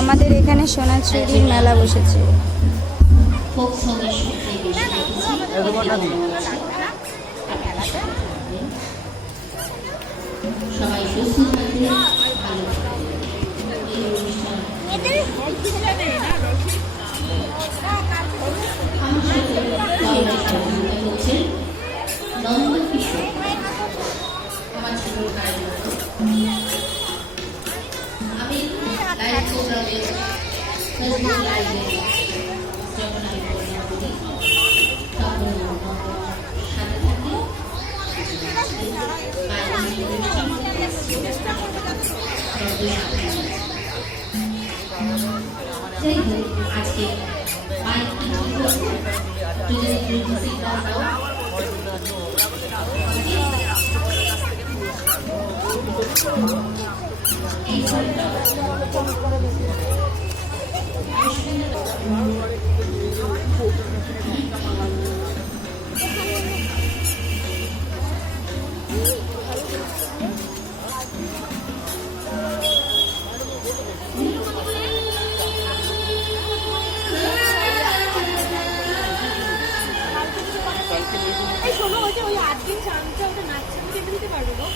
আমাদের এখানে সোনাঝুরির মেলা বসেছে। সবাই সুস্থ থাকবে, ভালো হচ্ছে নন্দ কিশোর আমার ছোট ভাই। আমি লাইভ প্রোগ্রামে ফেসবুক লাইভে যখন আমি প্রোগ্রাম করি তখন সাথে থাকি। যাই হোক, আজকে মাইক শোনো, ওই যে ওই 8 দিন চাঁদটা ওটা নাচছে, কেটে দিতে পারবে গো?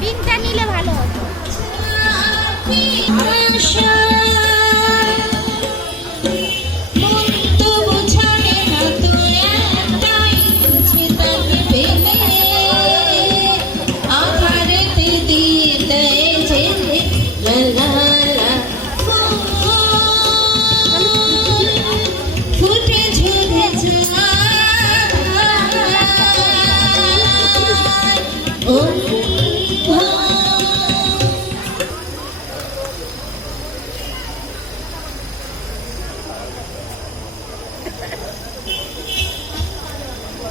দিনটা নিলে ভালো হতো।